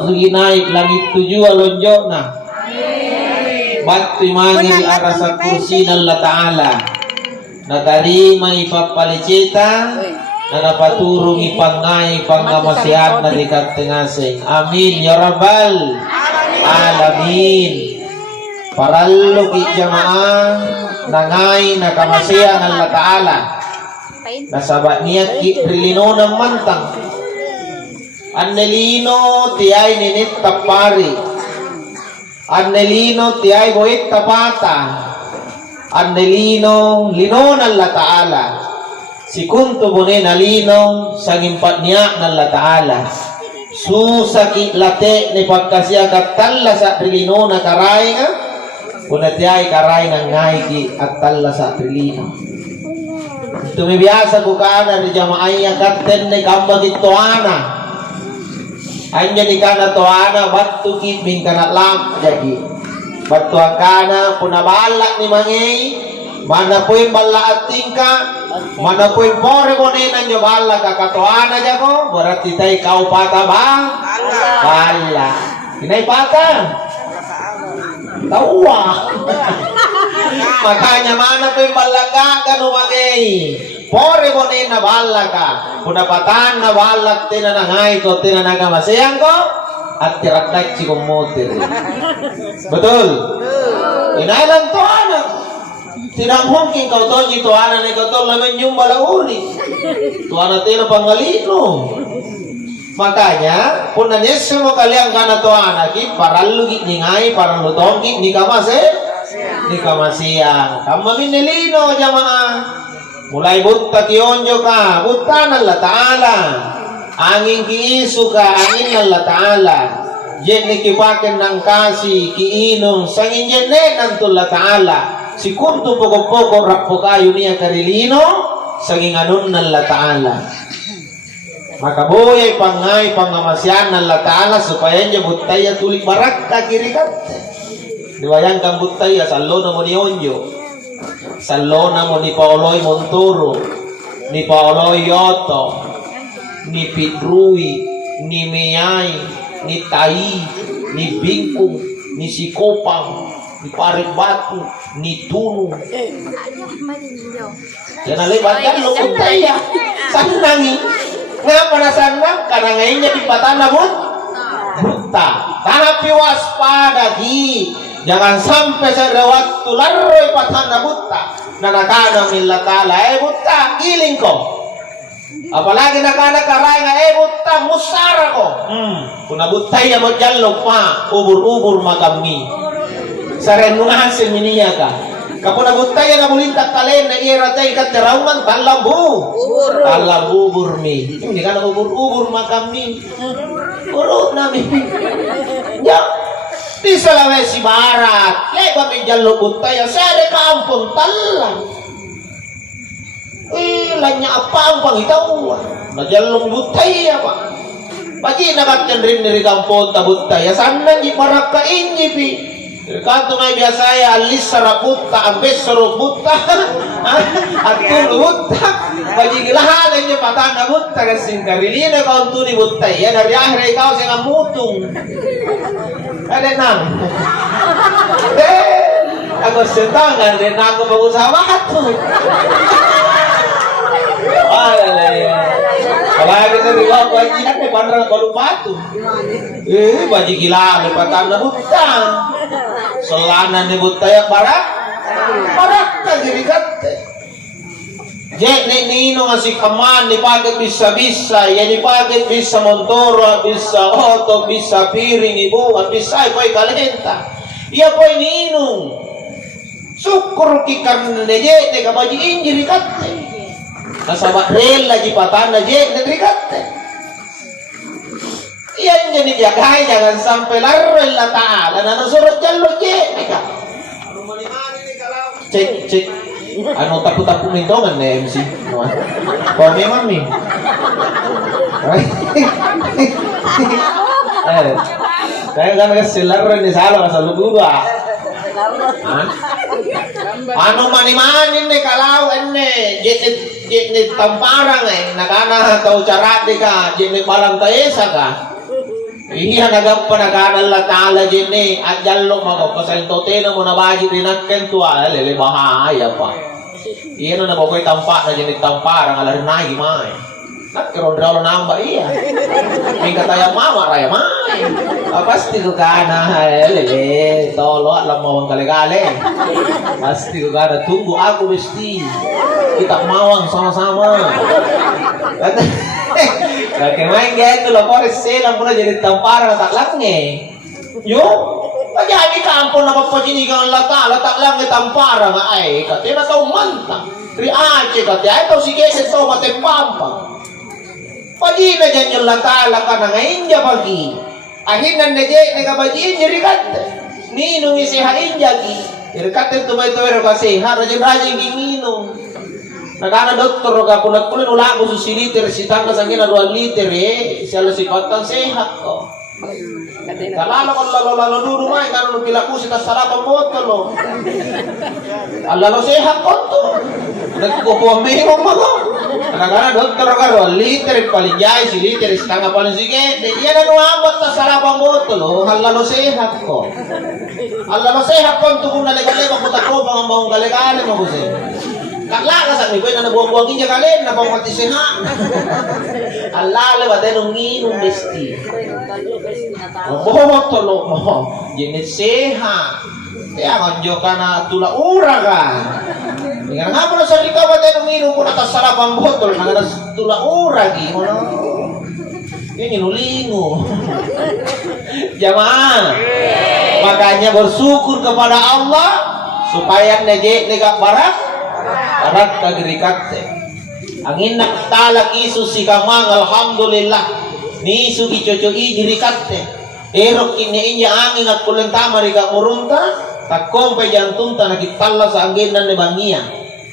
terus naik langit 7 alonjo na. Batu mangil arah sa kursi ng Allah Ta'ala. Natarima ipapalicita na napaturong ipangay pangamasihat na dikat tingasing. Amin ya Rabbal Alamin. Paralo ki jamaah nangay na kamasihan ng Allah Ta'ala. Nasabat niya ki prilino ng mantang. Annelino tiyay ninit tapari. Annelino tiyay boit tapata. Annelino linon Allah Ta'ala. Si kunto bune nalino sa ngimpat niya ng Allah Ta'ala. Susaki late ni pagkasya katalla sa prilino na karay nga. Kunatiyay karay ng ngaiki at talla sa prilino. Tumibiyasa ko ka na ni jamaaya katen ni kambagit toana. Anya ni kana toana batu kiping kana lam jadi. Batu kana punabalak ni mangay. Mana po'y bala at tingka, mana po'y pore ko na nyo bala kakatoana dyan ko, berarti tayo kau pata ba? Bala. Inay pata? Tawa. Makanya mana po'y bala ka, gano magay. Pore ko na bala ka, punapatan na balak tinanangay ko, tinanangamasayang ko, at tiratak si kumotir. Betul? Inailan to anak. Tidak mungkin kau tahu itu anak ni kau tahu lamen nyumba lauri. Tu anak tena pangalino. Makanya pun nanya semua kalian kana tu anak ki paralu ki ningai paralu tongki ni kamasiang. Kamu minelino jamaah. Mulai buta kionjo ka buta Allah Ta'ala. Angin ki isu ka angin Allah Ta'ala. Jen ni kipaken nang kasi kiinom sangin jenne Allah Ta'ala. Si kunto poko-poko rapo kayo niya karilino saging anon ng Allah Ta'ala. Makabuhay pangay pangamasyan ng Allah Ta'ala supaya niya butaya tulik barak kakirikat. Diwayang kang butaya salo na mo ni Onyo, salo na mo ni Paoloy Montoro, ni Paoloy Yoto, ni Pitrui, ni Miyay, ni Tai, ni Bingkong, ni Sikopang, ni Parit Batu, ni Tunu. Yan alibat kan lo kuntaya. Sanangi. Ngapa na sanang? Karena ngayon niya pipatan na buta. Tapi waspada ki. Jangan sampai sa waktu laroy patan na buta. Na nakana mila tala. Buta, giling ko. Apalagi nakana karay nga buta, musara ko. Kung nabutay mo dyan pa, ubur-ubur magami. Sa renungan seminiya ka. Kapag nagutay na mulintak kalen na iratay ka terawang talabu. Talabubur mi. Hindi ka na ubur-ubur makami. Uro namin. Ya. Di salaway si Barat. Leba mi dyan lubutay. Sari ka ampun talang. Lanya apa ang pangitaw. Na dyan lubutay pa. Pagi nakatyan rin niri kampun tabutay. Saan nang iparak ka injipi. Kanto may biasa ya alis saraputta ambes saruputta at tulutta pagigilahan niya patana mutta kasing karilina kaunto ni mutta ya nariyahre ikaw sa ngamutung ada nang ako sentangan rin ako mag-usawa ato palagi sa riwa ko ay inak may pandrang kalupato baji gila may patana mutta selanan ni butaya barak ka dirikat ni nino nga si kaman ni pagkat bisa-bisa yan ni pagkat bisa Montoro bisa Otto bisa Piring ibu at bisa iko'y kalenta iya po'y ninong sukur ki karne je ni kabaji injirikat kasabat rel lagi patana je ni dirikat yan jadi jagay jangan sampai laroy Allah Ta'ala na nasurot dyan lo cek ano tapu-tapu mintongan na MC kami mami kaya kan kasi laroy ni Salo sa lubuga ano mani-mani ni kalau ene jit tamparang nakana tau carati ka jit balang taesa ka Iya nagampan Allah Ta'ala jini at jalong mga kasaltote na mo na baji rinakkan tuwa lele bahaya pa. Iya na nabagoy tampak na jini tamparang alarin na himay. Nagkaroon ralo namba iya. May katayang mama raya may. Pasti ko ka na lele tolo at lamawang kaligale. Pasti ko ka na tunggu ako besti. Kita mawang sama-sama. Kaya main gitu loh, kok selang pun jadi tamparan tak langge. Yo, kaya di kampung na papajinigan lata lang ng tamparan ay katena tao manta. Tri aje katya ito sige sa to matepampa. Pajina dyan yung lata ka na ngayon dya bagi. Ahinan na dyan nagabajin nyerikat. Ninong isihain dyan. Nyerikat ito ba ito kasi harajin ginginong. Nagana doktor ka kunat kunin ula ko sa liter si tangka sa gina 2 liter siya la sikatan sehat ko. Kalala ko lalo dulu may karon pila ko sa sarapang botolo. Alalo sehat ko to. Nagkukuha minum mo. Nagana doktor ka 2 liter palijay si liter si tangka pa sige. Yan ano amot sa sarapang botolo. Alalo sehat ko. Alalo sehat ko to kung nalegale ko ko pang maong galegale mo kasi. Kakla ka sa iba na nabubuwagin niya kalin, napamati siya. Alala ba tayo nung nginong besti? Mabuhot tolo mo. Ginit siya. Kaya kanjo ka na tulaura ka. Nga nga mo na sa likaw ba tayo nung nginong ko natasarap ang botol. Nga na tulaura ki. Yun inulingo. Jamaah. Makanya bersyukur kepada Allah supaya nejek negak barak. Barat kagirikat angin nak talak isu si kamang alhamdulillah ni isu gicoco i dirikat erok kini inya angin at kulentama rika murunta takom pe jantung tanah kitalla sa angin nan ne bangia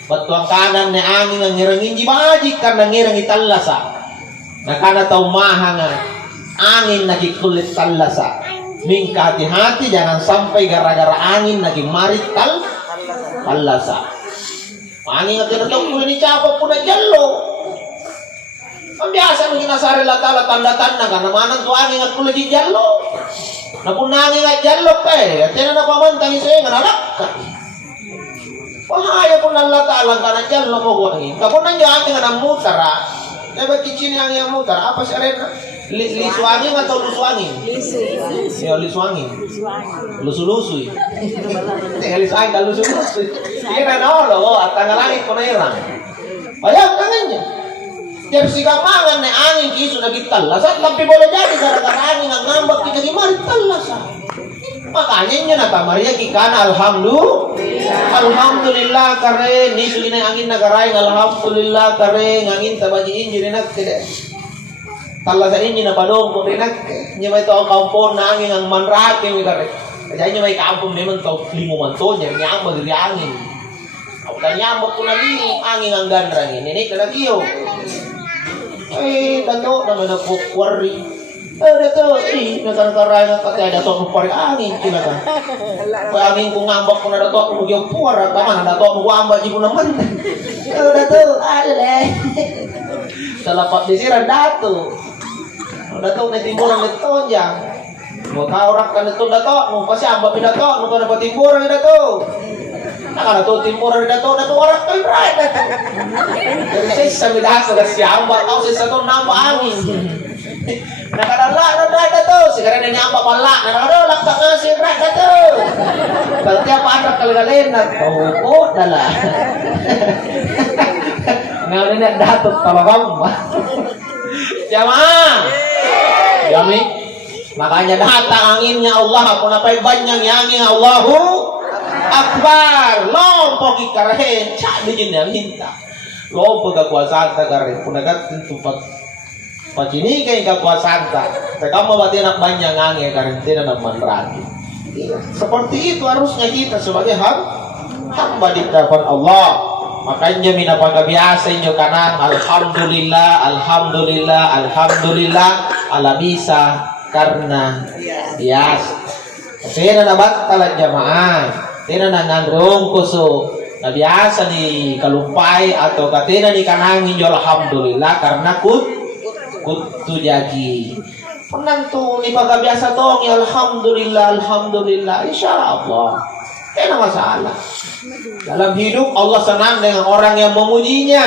batuang kanan ne angin ang ngirangin jibajik karena ngirang italla sa nakana tau mahanga angin nakikulit talla sa mingka hati-hati jangan sampai gara-gara angin nagimarit talla sa. Angin at tinatong ko ni Chapa po na jalo. Ang biasa ng ginasari latala tanda-tanda ka namanan to angin at pula di jalo. Napunangin at jalo pa At yan na napamantang isa yung anak ka. Pahaya po ng latalang ka na jalo mo ko angin. Kapunan niyo angin nga ng mutara. Kaya ba't kitsin yung angin ang mutara? Apa siya rin na? Lisuangin atau lusuangin? Ya lisuangin. Lusu-lusu. Tinggal lisuangin kalau lusu-lusu. Kira na lo, at tangalangit ko na irang. Bayang tangannya. Jadi si kamangan na angin kiso nagitalla. Sa lampi boleh jadi gara-gara angin ang ngambak kita gimana talla sa. Makanya niya natamaria kikana alhamdulillah kare ni sugina angin nagaray alhamdulillah kare angin tabajiin jadi nak tidak. Talla sa inyo na padong kung rinak niya may ito ang kampon na angin ang manrake may kare kaya niya may kampon naman ito limuman to niya niya ang magriangin ako kanyamot ko na angin ang ganrangin ninik na nagiyo ay dato naman ako kwari dato nagkakaray na katay dato ang pari angin kinaga kaya angin kung ngambak ko na dato ako magyong puwara tama na dato ako ngambak ko naman dato alay sa lapat di sira dato dato na timburan nito diyan. Mo kaurak ka nito dato, mo pasiamba pinato, mo kana patimburan dato. Nakana to timburan dato, dato orak kay brad. Kasi sa midaso ka siamba, au sa to namba angin. Nakadala na dato, sigara na niya pala, nakadala ka nga si brad dato. Kaltiya pa anak kalgalin na oh dala. Ngayon na dato talagang ba. Jamaah. Yami, makanya datang anginnya Allah, ako na paibanyang angin Allahu Akbar, lompok ikarahin, cak di yang minta, lompok kekuasaan tagarin, punagat tempat pacini kay kekuasaan tak, kamu berarti anak banyak angin karantina naman ragi. Seperti itu harusnya kita sebagai hamba di hadapan Allah. Makanya minapagabiasa inyo kanang alhamdulillah, alhamdulillah, alhamdulillah ala bisa karena biasa. Kasi na nabattalan jamaah, tina na nandrong kuso na biasa ni kalumpay atau katina ni kanang inyo alhamdulillah karena kutu jadi. Penantu ni pagka biasa tong ya alhamdulillah alhamdulillah insyaallah. Kena masalah. Dalam hidup Allah senang dengan orang yang memujinya.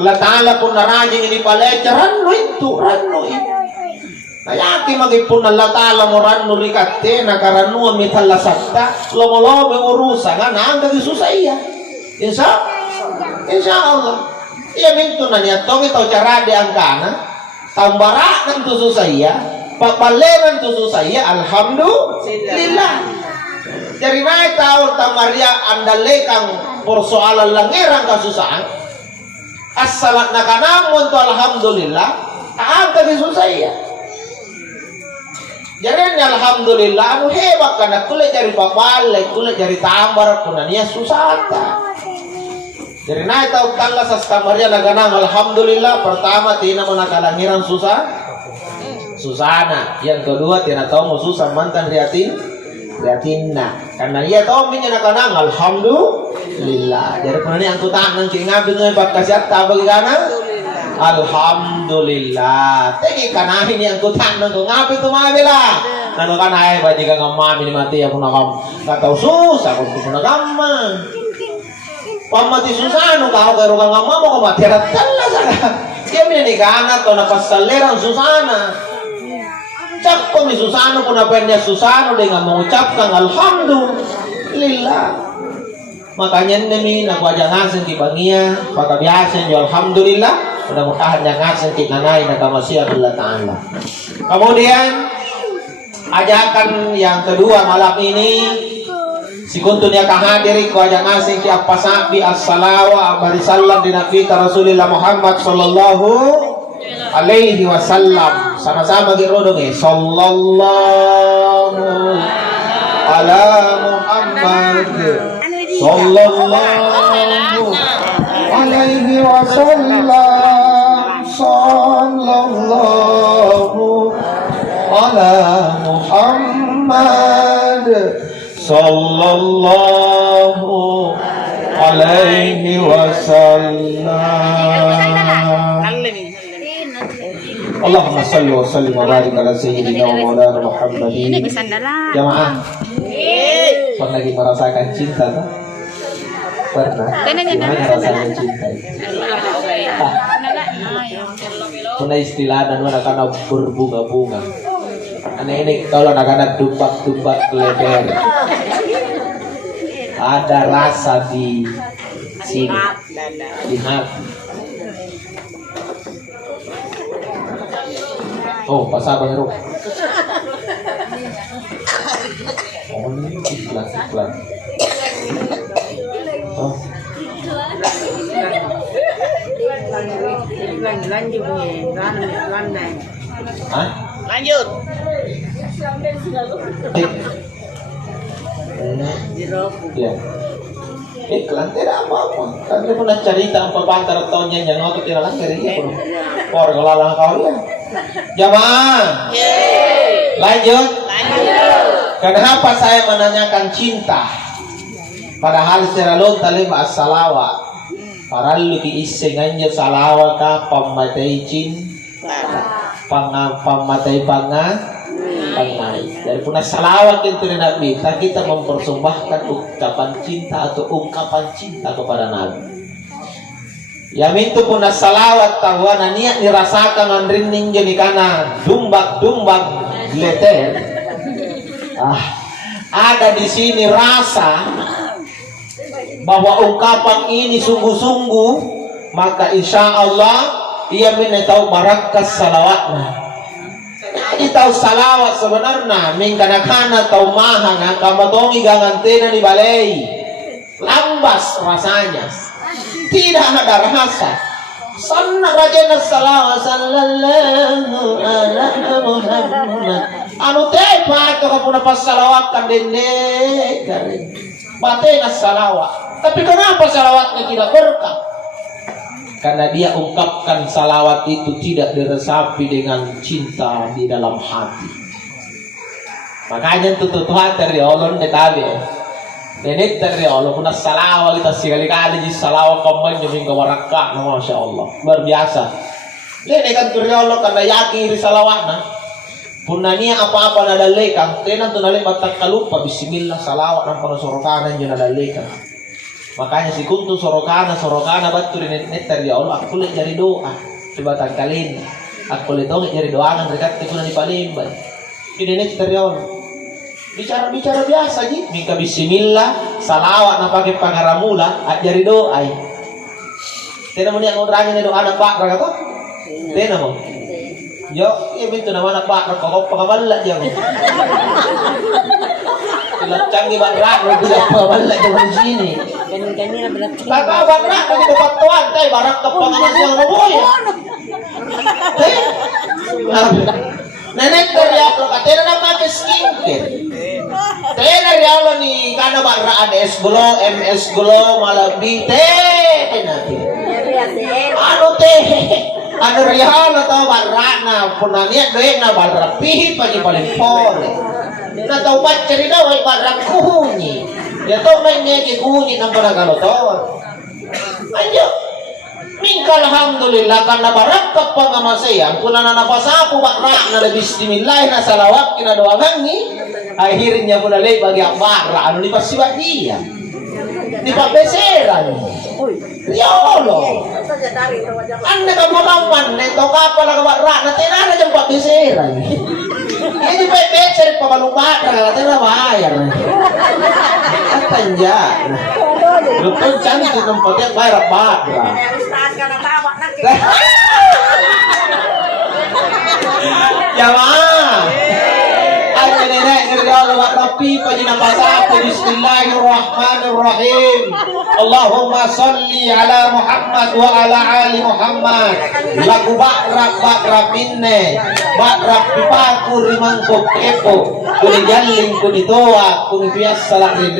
Allah Ta'ala pun narajing ini paleca rannu itu. Nah yakin magipun Allah Ta'ala mo rannu rikatte nakarannu mitalla satta lomo-lomo urusan nga naang susah iya. Insya Allah. Iya minto na niya tong ito cara di angkana. Tambara ng tuso sa iya, papalenan tuso sa iya, alhamdulillah. Jadi naik tahu tamaria andale kang persoalan langerang kasusahan. Assalat nakanamun to alhamdulillah, angka disusah iya. Jadi alhamdulillah, anu hebat karena kulit dari papale, kulit dari tambar pun niya susah. Jadi naik tahu tangga sastamaria naganang alhamdulillah pertama tina mo nakalangiran susana. Yang kedua tina tahu mo susah mantan riatinna. Karena ia tahu minya naganang alhamdulillah. Jadi penani angkutan nang kingabi ng pagkasyat bagi kana alhamdulillah. Tegi kanahin ni angkutan nang ngapi tumabila. Nano kanay ba di ka ngamami ni mati ako nakataw susah kung nagama. Pamati susano kau karo kang mama ko matirat kala sana. Dia menikana to napasalerang susana. Cak ko ni susano ko napenya susano dengan mengucapkan alhamdulillah. Makanya nemi nak wajangasen ti bangia, pagkabiyasen yo alhamdulillah. Mudah-mudahan jangasen ti nanay nagamasya Allah Ta'ala. Kemudian ajakan yang kedua malam ini si kuntunya kahadiri ko ajang asing ki apasabi as-salawa barisallam di nabi Rasulullah Muhammad sallallahu alaihi wasallam. Sama-sama girodong sallallahu ala Muhammad sallallahu alaihi wasallam sallallahu ala Muhammad sallallahu alaihi wasallam. Allahumma salli wa sallim wa barik ala sayyidina wa maulana Muhammadin. Jamaah, pernah lagi merasakan cinta tak? Pernah? Gimana rasanya cinta? Pernah istilah dan anak-anak berbunga-bunga. Aneh ini kalau anak-anak dumpak-dumpak lebar. Ada rasa di sini, di hati. Oh, pas abang Ero. Oh, ini iklan. Oh. Hah? Lanjut. Ya. Iklan tidak apa-apa. Kan dia pernah cerita apa bantar tahunnya yang waktu tidak langgar ya pun. Orang lalang kau ya. Jamaah. Lanjut. Kenapa saya menanyakan cinta? Padahal secara lontar lima as-salawat. Paralu di isenganya salawat ka pamatay cinta. Pamatay pangai. Dari punah salawat yang Nabi, kita mempersembahkan ucapan cinta atau ungkapan cinta kepada Nabi. Ya mintu punah salawat tahuana niat dirasakan andrining jadi kana dumbak leter. Ada di sini rasa bahwa ungkapan ini sungguh-sungguh, maka insya Allah ia tahu barakat salawatna. Jadi tahu salawat sebenarnya mingkana-kana tahu mahana kamatongi gangantena di balai. Lambas rasanya. Tidak ada rasa. Sanna rajana salawat sallallahu alaihi Muhammad. Anu tepat to kapuna pas salawat kan dende garing. Batena salawat. Tapi kenapa salawatnya tidak berkah? Karena dia ungkapkan salawat itu tidak diresapi dengan cinta di dalam hati. Makanya tutuhan dari Allah detabe. Nenek dari Allah pun salawat kita sekali-kali di salawat komen yang minggu warakah, masya Allah luar biasa. Nenek kan dari Allah karena yakin di salawatnya. Punanya apa-apa nadalikan, tenan tu nalik batak kalupa, bismillah salawat ng panusorokanan yun nadalikan. Makanya si kuntu sorokana batu rin netter ya Allah, aku lihat jari doa, coba tangkalin. Aku lihat dong jari doa kan dekat itu nanti palimbay. Ini netter ya Allah. Bicara biasa ji, minta bismillah, salawat na pakai pangaramula, at jari doa. Tenan mo niya ang udrangin na doa ng bakra ka to? Tenan mo. Yo, iya bintu nama anak bakra kok pangamalla jang. Canggih bakra udah pangamalla jang di sini. Ganyan na berat. Kaka bakra kami batuan tay barak ka pangamasang maboy. Nenek dari ako katena na mga skincare. Tena rialo ni kana bakra ADS gulo, MS gulo, malabi tena. Ano te? Ano riyan na to barra na punaniya doy na barra pihi pa ni palimpor. Na tawad ceri daw ay barra kuhuni. Ya to may ngeki kuhuni ng panagalo to. Anyo. Mingka alhamdulillah kana barak ka pangamasaya kuna na napasapo barra na bismillah na salawat kinadoangan ni akhirnya pun lay bagi barra ano ni pasiwa dia. Ni pabeseran. Ya Allah. Anda ka makampan nito ka pala ka barra na tinana dyan pabeseran. Hindi pa beser pa malumbat na natin na bayar. At tanya. Lupon cantik ng pati at bayar barra. Jamaah. Ay nenek ngerjala wa rapi pajina pasaku bismillahirrahmanirrahim. Allahumma salli ala Muhammad wa ala ali Muhammad. Lagu bakrak minne. Bakrak pipaku rimangko kepo. Kuni jaling kuni toa kuni biasa lagi.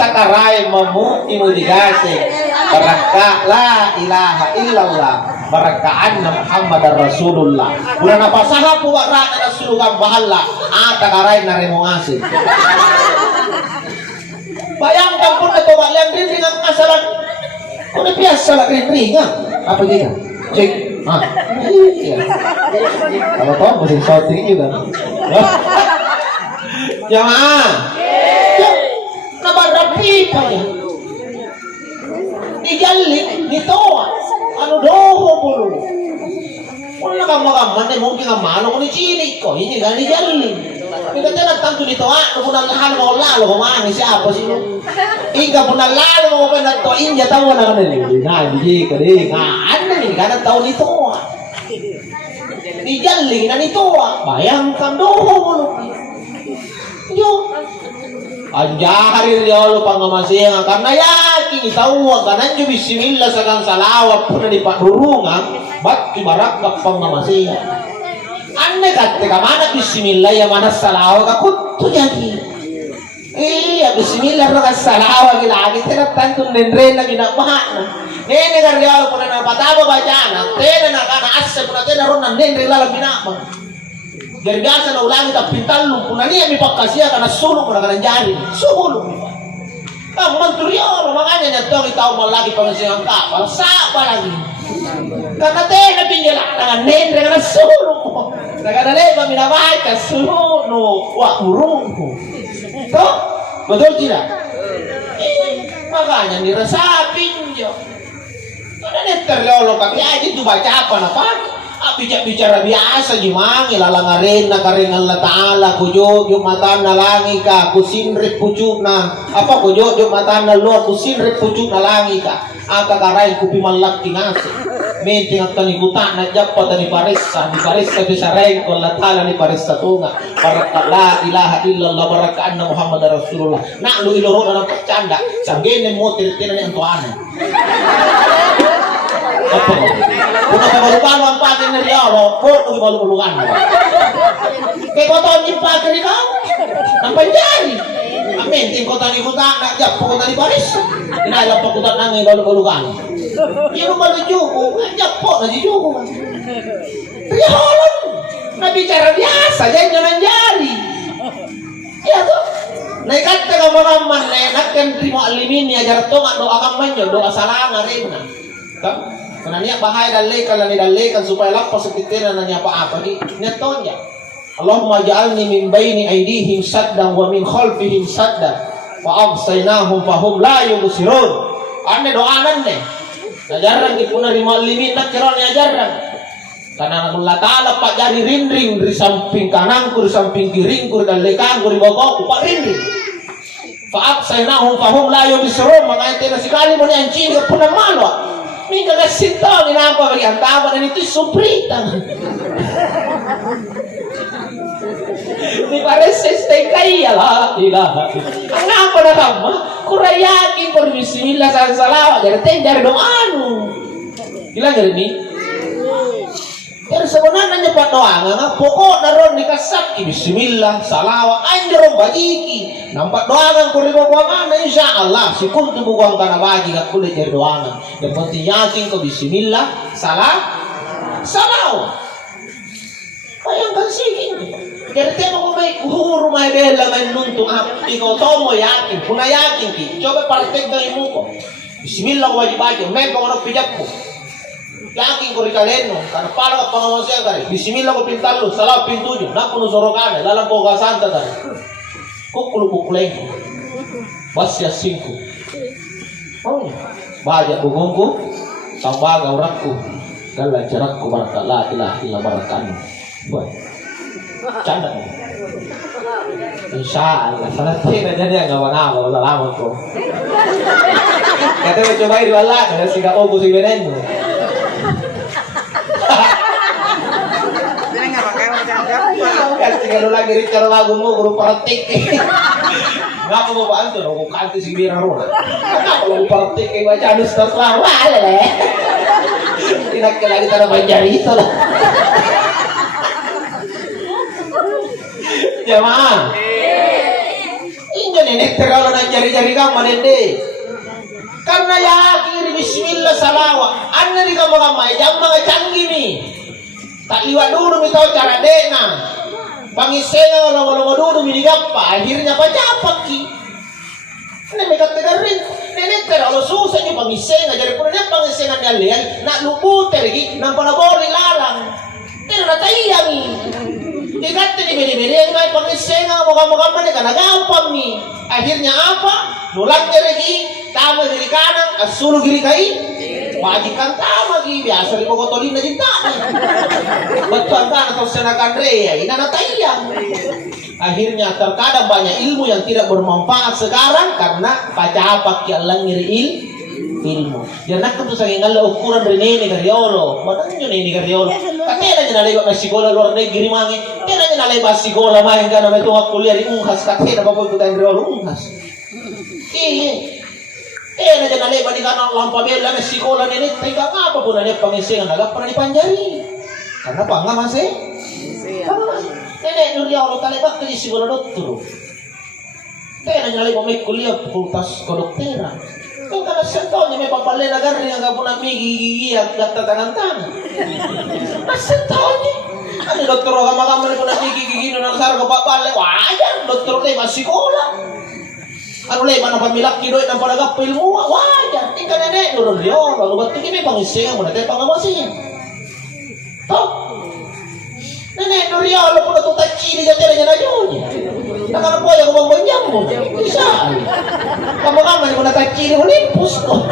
Takarai mamuki mudigase. Barakah la ilaha illallah. Barakah anna Muhammadar Rasulullah. Bulan apa sahapu bakrak Rasulullah bahala. Takarai naremongasi. Bayangkan pun itu yang ringan masalah. Kau biasa lah ringan. Apa dia? Cek. Iya. Kalau tahu mesti shouting juga. Jamaah. Nabar rapi pa ya. Dijalik, ditoa. Ano doho bulu. Wala ka makaman mungkin ang malo ko ni Chini ko. Hindi ka ni jalik. Kita tidak tentu ditoa. Kung hal mo lalo kumain siapa sih lo? Ika pun lalo mo penatoin ya tahu na kanila. Nah, hindi ka rin. Ano ni kada tahu ditoa. Dijalik na ditoa. Bayangkan doho bulu. Yo. Anjari ya Allah pangamasya karena yakin tahu kanan ju bismillah sagan salawat pun di padurungan bat barak bak pangamasya. Anda kata mana bismillah ya mana salawat aku tu jadi. Iya bismillah raga salawat lagi tidak tentu nendre lagi nak bahana. Nene kan ya Allah pun na pataba bacana. Tena na kana asal pun tena ron nendre lagi nak. Gergasa na ulangi ta pintalong punania mi pagkasya kana sulong kana kana jari sulong ang manturyo makanya niya to itaw malagi pangasiyang kapal sapa lagi kana te na pinjala kana nendre kana sulong mo nagadale ba minabahay ka sulong no wa urong ko to betul tidak makanya nirasapin yo kana neterlo kami aja itu baca apa napa bicara biasa gimana ilalangarin na karingan la ta'ala kujo yung mata na langi ka kusinrit pucuk na apa kujo yung mata na luar kusinrit pucuk na langi ka aga karay kupi malak tinasi menting at taniguta na japa ni parissa di sareng ko la ta'ala ni parissa tunga baraka la ilaha illallah baraka anna Muhammad Rasulullah na lu iloro na ng pagcanda sanggin mo tinitin na yung tuana apa kung nakabalupano ang pagin na riyalo kung ibalupulukan kaya ko taon yung pagin ikaw ang panjari amin ting ko tani kuta na jap ko tani paris inalam pa kuta na ibalupulukan yung malujuko jap po na jujuko riyalo nabicara biasa yan yun ang jari iya to naikata ka mga man na nakkan rimo alimin ni ajar to nga doa kaman yun doa salanga rin na karena niya bahay dalay kan supaya lampas sa titina na niya pa apa ni neton niya Allahumma ja'alni min baini aydihim saddan wa min khalfihim saddan wa absaynahum fahum la yubsirun. Ane doanan nih. Ajaran di puna limin nak kiron ajaran. Karena Allah Ta'ala pak jari ring dari samping kananku, dari samping kiringku, dan lekangku, di bawahku pak ring. Fa absaynahum fahum la yubsirun. Makanya tidak sekali mau nyanyi ke puna malu. Ini kagak sintau ni apa bagi antara dan itu suprita. Di pareses teh kaya lah, ilah. Kenapa dah kamu? Kurang yakin kau bismillah salawat jadi teh dari doanu. Gila jadi ni. Jadi sebenarnya nyepat doa, nggak pokok naron dikasat bismillah salawat anjrom bagi. Nampak doa kan kau riba buangan, insya Allah si kuntu buang tanah bagi kat kulit jadi doa. Yang penting yakin kau bismillah salawat. Bayangkan sih ini. Jadi tiap aku may huru may bela may nuntung api kau tomo yakin, puna yakin ki. Coba praktek dengan ibu ko. Bismillah wajib aja, may pangonok pijak ko. Yakin ko rikaleno, karena pala ka pangamasya kari. Bismillah ko pintalo, salah pintujo, napuno sorokan, lalang ko kasanta tadi. Kukulu kukuleng, basya singku. Oh, baja bugungku, sambaga urakku, galan jarakku barakala ilah ilah barakan. Buat. Canda. Insya Allah. Salah tina jadi nggak mana wala lama ko. Kata mo coba wala kada siga ogo si veneno. Dili nga bakay mo janda. Kasi kalau lagi ricaro lagu mo guru praktik. Ngapa mo ba anto ko kanti si bira ro. Ngapa mo praktik kay baca anus tas lah wala le. Tinak ka lagi tanah banjari ito lah. Jamaah, ini nenek terlalu nak jari-jari kamu nende. Karena yakin bismillah salawat. Anda di kamu jam mga canggih ni. Tak liwat dulu minta cara dena. Pangisenga ngolong-ngolong dulu minigapa. Akhirnya pacapak ki. Ini mereka tegarin. Nenek terlalu susah ni pangisenga. Jadi pernah pangisenga kalian nak luput lagi. Nampak nak bori larang. Tidak nak tayang ni. Tigat ni beri-beri yang may pangisenga muka-muka mana karena gampang ni. Akhirnya apa? Nulang lagi, tama kiri kanan, asulu kiri kai. Majikan tama ki biasa di pokotolin na jinta. Betul kan atau senakan rea, ina na tayang. Akhirnya terkadang banyak ilmu yang tidak bermanfaat sekarang karena pacapak yang langir ilmu. Jangan aku tuh saking ngala ukuran Rene Gariolo. Padahal nyo ni Gariolo. Katanya nyo nalay ba sekolah luar negeri mangi. Kaya nyo nalay ba sekolah main ka na may tuwag kuliah di Unghas. Katanya na ba po tayo Gariolo Unghas. Kaya nyo nalay ba di ka ng lampabela na sekolah nini. Teka nga pa po na niya pangisingan. Nagap pa na ni Panjari. Karena pa nga mas eh. Nenek Gariolo talibak ka di sekolah doktor. Kaya nyo nalay ba may kuliah fakultas kodokteran. Kung kana sentol niya may papalay na gari nga po na may gigi at tangan-tangan. Nasentol niya. Ano doktor ka makamali po na gigi no nang sarang kapapalay. Wajan, doktor kayo masikola. Ano lay, manang pamilak kidoy ng panagapil mo. Wajan, tingka na ne. Nuron yun. Ano ba tingin may pangisingan mo na tayo pangamasin. To? Nene, Nuriolo po na tutachini niya tira niya na yun. Nakanapoy ako bang banyang mo. Isa. Kamu-kamu mo natachini mo nimpus ko.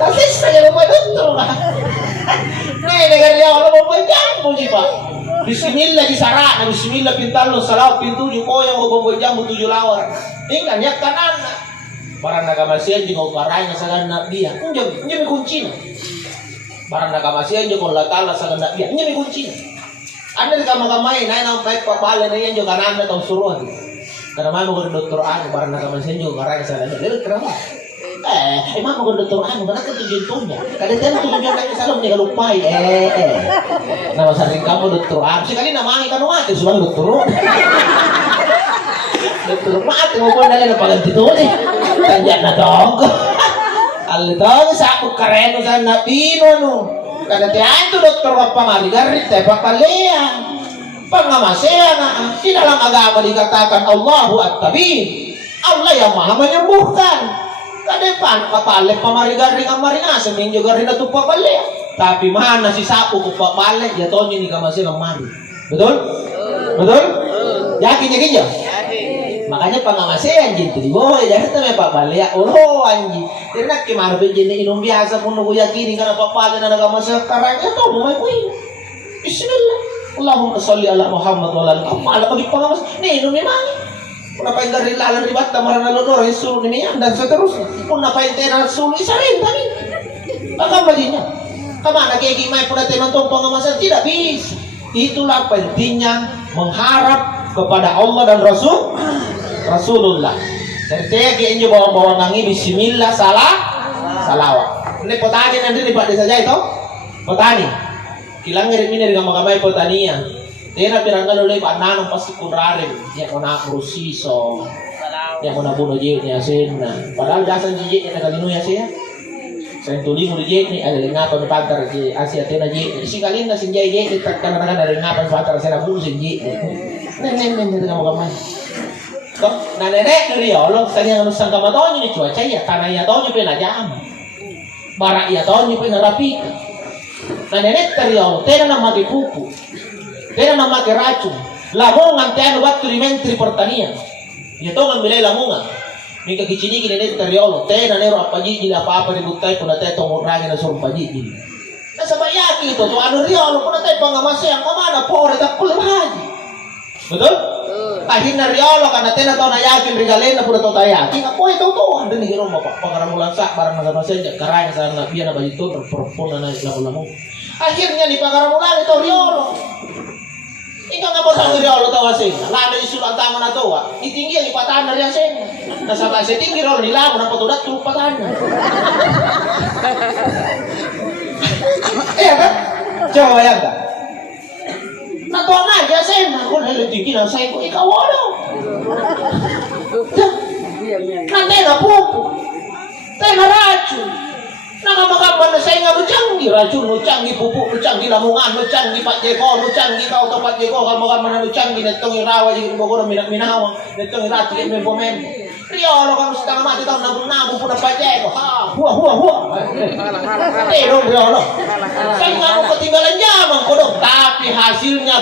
Kasi saya mo pa doktor ka. Nene, Nuriolo mo banyang mo si pa. Bismillah di sara na bismillah pintalo salaw pintuju ko yang mo bang banyang mo tujuh lawan. Tingnan niya kanan na. Parang nagamasin di ko karay na sa ganap dia. Hindi may kunci na. Barang nakamasihan jo kung latala sa ganda dia nya may kunci. Anda di kamay na nang pay papala na yan jo kanan na tong suruhan. Karena mo ko doktor ano barang nakamasihan jo karay sa ganda. Lele krama. Mo ko doktor ano ba ka tujun niya. Kada tan tujun na sa salon ni kalupay. Na masaring ka mo doktor ano. Sekali na mangi ka no ate subang doktor. Doktor mate mo ko na lang paganti to ni. Tanya na dog. Alito sa ako kareno sa napino no. Kada tiyan to doktor ka pamaligarit tayo papalaya. Pangamasaya na sinalang agama dikatakan Allahu at-Tabib. Allah yang maha menyembuhkan. Kada pan kapalay pamarigaring ang maringasan ninyo garin na to papalaya. Tapi mana si sapo ko papalay ya to ni kamasaya ng mari. Betul? Betul? Yakin ya? Makanya pangawasi anjing tuh boy jadi tuh Pak balik anjing tidak kemana begini inum biasa pun aku yakini karena papa dan agama sekarang itu mulai kuih Bismillah Allahumma sholli ala Muhammad wa ala malah bagi pengawas nih inum memang kenapa yang dari lalan ribat tamaran lalu orang suruh ini dan seterusnya pun apa yang tenar suruh isarin tadi agama baginya kemana kayak gimana pun ada nonton pengawasan tidak bisa itulah pentingnya mengharap kepada Allah dan Rasulullah. Saya kayaknya bawa nangi Bismillah salawat. Ini petani nanti di Pak Desa saja itu. Petani. Kilang ngirim ini dengan magamay petanian. Tena pirangkan oleh Pak Nanong pasti kunrarin. Dia mau nak berusiso. Dia mau nabuno jik ni asin. Padahal jasan jik ni nakalinu ya saya. Saya tuli mo jik ni ada ngapan ni pantar di Asia tena jik. Isi kalin na sinjay jik ni takkan dari ngapan pantar saya nabuno sinjik. Nenek dengan magamay. Kok nenek dari Allah saya nusang kamatonyo ni cuaca ya tanah ya tonyo penajam barak ya tonyo penarapi nenek dari Allah tena na mati pupu tena na mati racun lamongan tena waktu di menteri pertanian ya tongan bilay lamongan mika kicini nenek dari Allah tena nero apa gigi apa dibutai pun ada tong orangnya na suruh pagigi na sabayaki itu to anu ri Allah pun ada pangamasi yang kemana pore tak kulim haji betul akhirnya riolo karena tena tau na yakin rigalena pura tau tayakin ako ito to ando ni hiro mapa pangaramulan sa barang na senja karaya sa nabiya na balito perform na lamu akhirnya di pangaramulan ito riolo ikaw nga mo sa riolo tawa sen lana isulat tama na to itinggi ang ipatahan na riyan sen nasa kasi tinggi riolo nila mo na patudat tulog patahan na kan coba bayang ka natuwa na dyan sen ako na tinggi na sen ko ikaw ano nanti na pupo tayo na racun nakamakampan na saya nga lucanggi racun lucanggi pupu lucanggi lamungan lucanggi Pak Jeko lucanggi kau ke Pak Jeko kalau makan mana lucanggi netong irawa jadi bogor minawang netong irati mempo riolo kan setengah mati tahu nabu pun Pak Jeko hua dong riolo saya nggak mau ketinggalan zaman kodok tapi hasilnya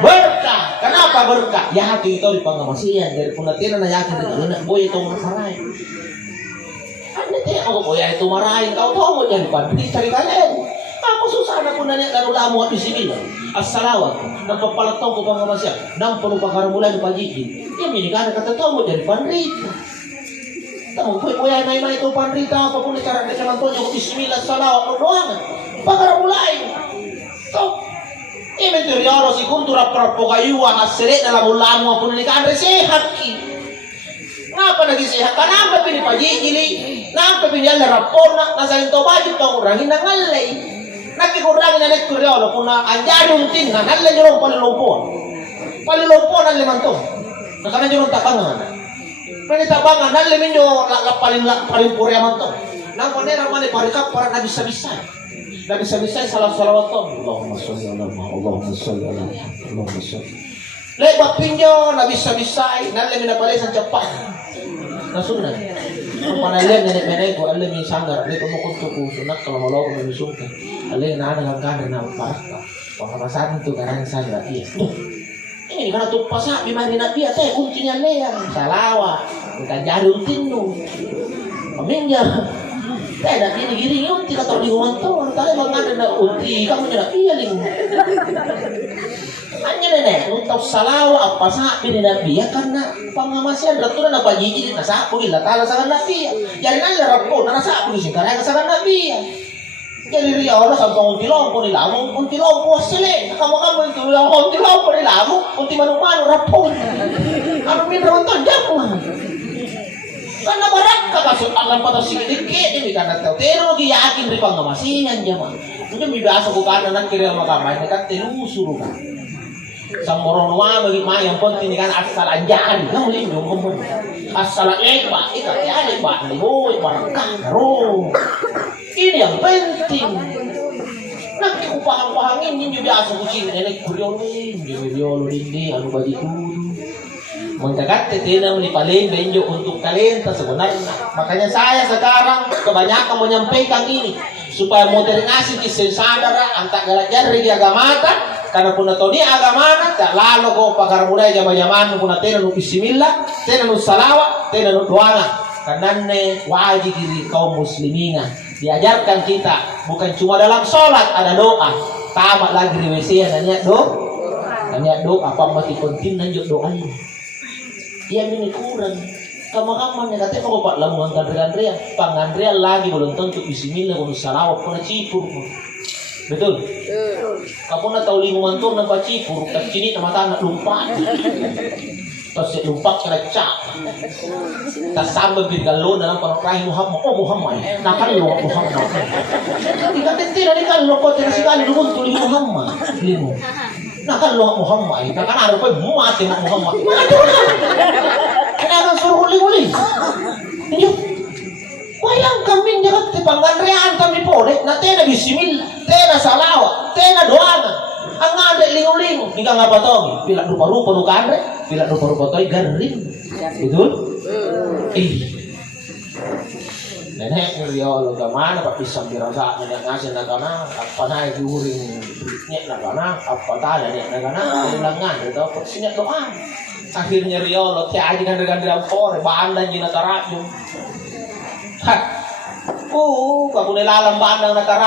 berkah. Kenapa berkah? Yakin itu di pangamasian dari pengertian na yakin itu boy itu masalah. Nanti aku boy itu marahin kau tahu mau jadi pandai cari kalian. Aku susah nak pun nanya kalau lamu di sini lah. Assalamualaikum. Nampak palatong ko pangamasian. Nampak lupa karamulan di pagi. Ya ini kan kata tahu mau jadi pandai. Tahu boy main itu pandai apapun cara dia contohnya Bismillah salawat doang. Pakaramulai. Tahu Riolo si kuntura propokayuan aseret dalam ulamu pun nikan sehat ki. Ngapa lagi sehat? Kenapa pilih pajili? Ngapa pilih ala rapona? Nasa into baju tong urangin na ngalay. Nakikurangin na nek Riolo pun na anjari untin na ngalay jorong palilompuan. Palilompuan na limantong. Nakana jorong tabangan. Pwede tabangan nalay minyo paling puri amantong. Nang konera mali parikap para nabisa-bisa. Dan bisa-bisa salah salawatan Allahumma sholli ala Allahumma sholli ala Allahumma sholli lebat pinjo na bisa-bisa nalle minapalisan cepat na sunnah panalian nenek ko alam min sanggar le kumukun ko sunat kalau malo ko misungka alay na nagangkan na paraka pangamasan to karang sanggar iya ini kana tu pasa di mari nabi ate kuncinya le salawa kan jarun tinnu aminya tidak gini unti kata di rumah tuh, tadi bang ada unti, kamu nyerap iya ling. Hanya nenek untuk salawa apa sah pilih nabi ya karena pengamasian raturan apa jiji di nasa aku gila tala sangan nabi ya. Jadi nanti rapor nasa aku di sini karena sangan nabi ya. Jadi ria Allah sampai unti lompo di lamu, unti lompo sile, kamu itu unti lompo di lamu, unti manu rapor. Kamu minta nonton jamu. Karena barangkali kasut alam pada sedikit ini karena tahu teknologi yakin di pangamasian zaman. Mungkin biasa bukan anak kiri sama kamar ini kan telusur kan. Samboron wa bagi yang penting kan asal anjari kamu lindung kamu. Asal pak itu ya pak boy barangkali ro. Ini yang penting. Nanti ku paham-pahangin ini biasa kucing nenek kuriolo ini anu bagi kudu. Mengkagat tetina menipalin benjo untuk kalian sebenarnya. Makanya saya sekarang kebanyakan menyampaikan ini supaya modernisasi kisah sadar antak galajar di agamata karena pun nato ni agama na lalo ko pagaramuday jama-jaman pun natin nu bismillah tena nu salawa tena nu doa karena wajib diri kaum muslimin diajarkan kita bukan cuma dalam sholat ada doa tamat lagi di WC ada niat doa apa mati penting lanjut doa iya ini kurang kamu yang katanya kau pak lamuan kandrian pangandrian lagi belum tentu bismillah belum salawat pun cipur betul kamu nak tahu lingkungan tuh nampak cipur kecini nama tanah lumpat terus lumpat kena cap tak sampai bergalon dalam perkara Muhammad nak kan lu Muhammad tidak tentu dari kan lu kau tidak sekali lu pun tulis Muhammad limu nak kan lu Muhammad nak kan ada kau mati Muhammad kenapa suruh uli ini bayangkan min jagat di pangandrian kami boleh na tena bismillah tena salawat tena doa ang ada linguling hingga ngapa tong pila rupa-rupa nu kandre pila rupa-rupa toy garing betul nenek ngeriol gamana pak pisang dirasa nya ngasih na kana apa na juring nya na kana apa ta nya na kana ulangan itu persinya doa akhirnya riol tiaji kan dengan pore bandang jina tarajum kamu nilalang bandang na tarajum